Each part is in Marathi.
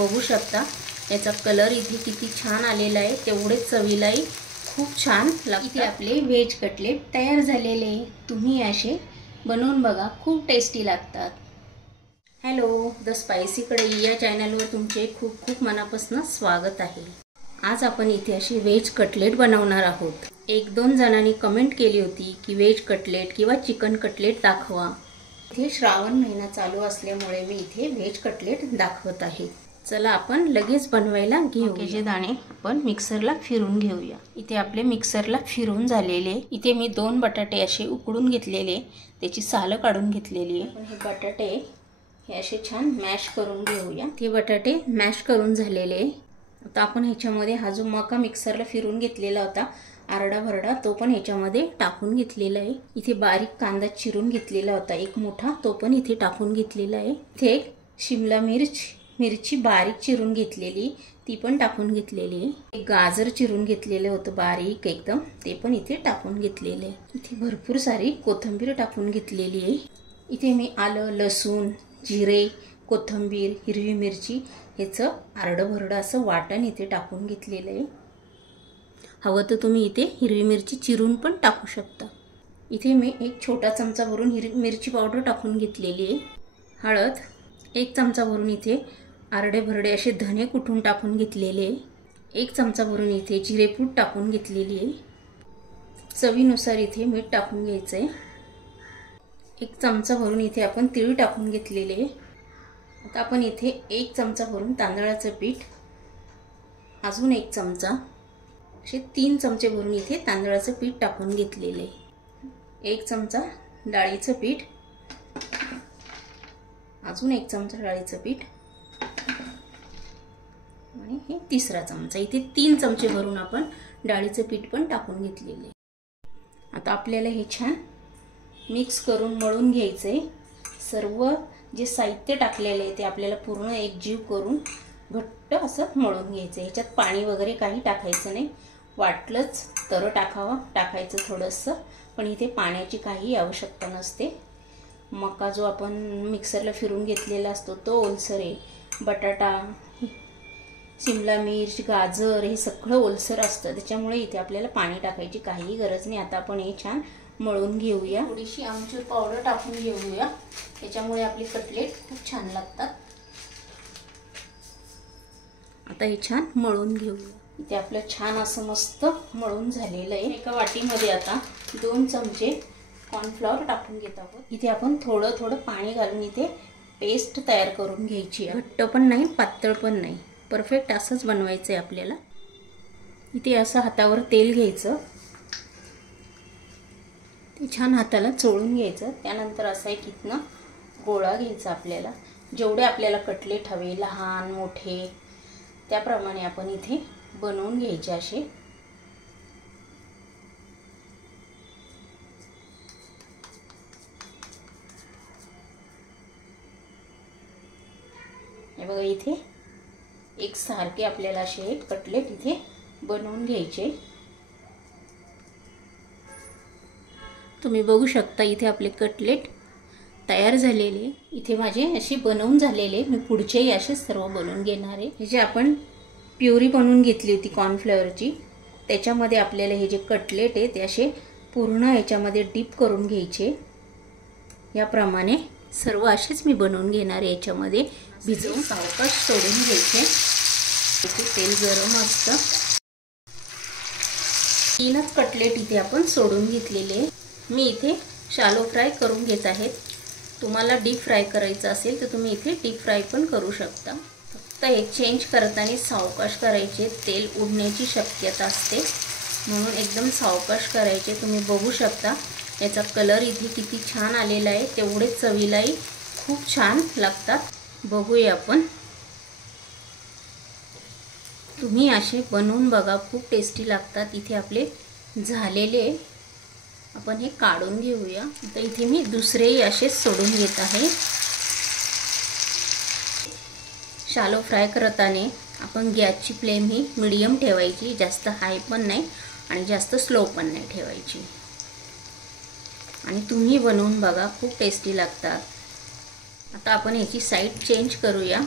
बघू शकता याचा कलर इथे किती छान आलेला आहे, तेवढेच चवीलाही खूप छान लागते। इथे आपले व्हेज कटलेट तयार झालेले, तुम्ही असे बनवून बघा, खूप टेस्टी लागतात। हॅलो, द स्पायसी कढई या चॅनलवर तुमचे खूप खूप मनापासून स्वागत आहे। आज आपण इथे अशी व्हेज कटलेट बनवणार आहोत। एक दोन जणांनी कमेंट केली होती की व्हेज कटलेट किंवा चिकन कटलेट दाखवा। इथे श्रावण महिना चालू असल्यामुळे मी इथे व्हेज कटलेट दाखवत आहे। चला आपण लगेच बनवायला घेऊ। मक्याचे दाणे आपण मिक्सरला फिरून घेऊया। इथे आपले मिक्सरला फिरून झालेले। इथे मी 2 बटाटे असे उकडून घेतलेले, त्याची सालं काढून घेतलेली आहे। हे बटाटे हे असे छान मॅश करून घेऊया। ते बटाटे मॅश करून झालेले। आता आपण ह्याच्यामध्ये हा जो मका मिक्सरला फिरून घेतलेला होता आरडा भरडा, तो पण ह्याच्यामध्ये टाकून घेतलेला आहे। इथे बारीक कांदा चिरून घेतलेला होता एक मोठा, तो पण इथे टाकून घेतलेला आहे। इथे शिमला मिरची बारीक चिरून घेतलेली, ती पण टाकून घेतलेली आहे। एक गाजर चिरून घेतलेले होतं बारीक एकदम, ते पण इथे टाकून घेतलेले आहे। इथे भरपूर सारी कोथिंबीर टाकून घेतलेली आहे। इथे मी आलं, लसूण, जिरे, कोथिंबीर, हिरवी मिरची ह्याचं आरडं भरडं असं वाटण इथे टाकून घेतलेलं आहे। हवं तर तुम्ही इथे हिरवी मिरची चिरून पण टाकू शकता। इथे मी एक छोटा चमचा भरून हिरवी मिरची पावडर टाकून घेतलेली आहे। हळद 1 चमचा भरून इथे आरडे भरडे असे धने कुटून टाकून घेतलेले आहे। 1 चमचा भरून इथे जिरेपूड टाकून घेतलेली आहे। चवीनुसार इथे मीठ टाकून घ्यायचं आहे। 1 चमचा भरून इथे आपण तीळ टाकून घेतलेले आहे। आता आपण इथे 1 चमचा भरून तांदळाचं पीठ, अजून 1 चमचा, असे 3 चमचे भरून इथे तांदळाचं पीठ टाकून घेतलेले। 1 चमचा डाळीचं पीठ, अजून 1 चमचा डाळीचं पीठ आणि हे 3रा चमचा। इथे 3 चमचे भरून आपण डाळीचं पीठ पण टाकून घेतलेले। आता आपल्याला हे छान मिक्स करून मळून घ्यायचंय। सर्व जे साहित्य टाकलेले आहे ते आपल्याला पूर्ण एकजीव करून घट्ट असं मळून घ्यायचं। ह्याच्यात पाणी वगैरे काही टाकायचं नाही, वाटलंच तर टाकायचं थोडंसं, पण इथे पाण्याची काही आवश्यकता नसते। मका जो आपण मिक्सरला फिरून घेतलेला असतो तो ओलसर आहे, बटाटा, शिमला मिर्च, गाजर हे सगळं ओलसर असतं, त्याच्यामुळे इथे आपल्याला पाणी टाकायची काही गरज नाही। आता आपण हे छान मळून घेऊया। थोडीशी आमचूर पावडर टाकून घेऊया, त्याच्यामुळे आपले कटलेट खूप छान लागतात। आता हे छान मळून घेऊया। इथे आपलं छान असं मस्त मळून झालेलं आहे। एका वाटीमध्ये आता 2 चमचे कॉर्नफ्लॉवर टाकून घेत आहोत। इथे आपण थोडं थोडं पाणी घालून इथे पेस्ट तयार करून घ्यायची आहे। घट्ट पण नाही, पातळ पण नाही, परफेक्ट असंच बनवायचं आहे आपल्याला। इथे असं हातावर तेल घ्यायचं, ते छान हाताला चोळून घ्यायचं। त्यानंतर असा एक इथनं गोळा घ्यायचा आपल्याला, जेवढे आपल्याला कटलेट हवे, लहान मोठे त्याप्रमाणे आपण इथे बनवून घ्यायचे असे। हे बघा, इथे एक सारखे आपल्याला असे कटलेट इथे बनवून घ्यायचे। तुम्ही बघू शकता इथे आपले कटलेट तयार झालेले। इथे माझे असे बनवून झालेले, मी पुढचेही असे सर्व बनवून घेणार आहे। हे जे आपण प्युरी बनवून घेतली होती कॉर्नफ्लॉवरची, त्याच्यामध्ये आपल्याला हे जे कटलेट आहे ते असे पूर्ण याच्यामध्ये डीप करून घ्यायचे। याप्रमाणे सर्व असेच मी बनवून घेणार आहे। याच्यामध्ये भिजवून सावकाश सोडून घ्यायचे। इथे तेल गरम असतं। 3च कटलेट इथे आपण सोडून घेतलेले। मी इथे शॅलो फ्राय करून घेत आहे। तुम्हाला डीप फ्राय करायचं असेल तर तुम्ही इथे डीप फ्राय पण करू शकता। फक्त हे चेंज करताना सावकाश करायचे, तेल उडण्याची शक्यता असते, म्हणून एकदम सावकाश करायचे। तुम्ही बघू शकता याचा कलर इथे किती छान आलेला आहे, तेवढेच चवीलाही खूप छान लागतात। बघूया आपण, तुम्ही असे बनवून बघा, खूप टेस्टी लागतात। इथे आपले झालेले, आपण हे काढून घेऊया। तर इथे मी दुसरेही असेच सोडून घेत आहे। शॅलो फ्राय करताना आपण गॅसची फ्लेम ही मीडियम ठेवायची, जास्त हाय पण नाही आणि जास्त स्लो पण नाही ठेवायची। आणि तुम्ही बनवून बघा, खूप टेस्टी लागतात। आता आपण याची साइड चेंज करूया।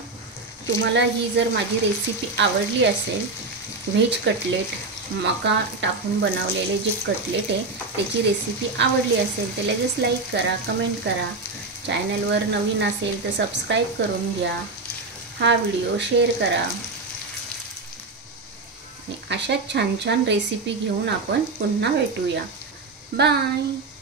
तुम्हाला ही जर माझी रेसिपी आवडली असेल, व्हेज कटलेट मका टाकून बनवलेले जे कटलेट आहे त्याची रेसिपी आवडली असेल तर लगेच लाईक करा, कमेंट करा. चॅनलवर नवीन असेल तर सबस्क्राईब करून घ्या. हा व्हिडिओ शेअर करा. आणि अशाच छान छान रेसिपी घेऊन आपण पुन्हा भेटूया. बाय.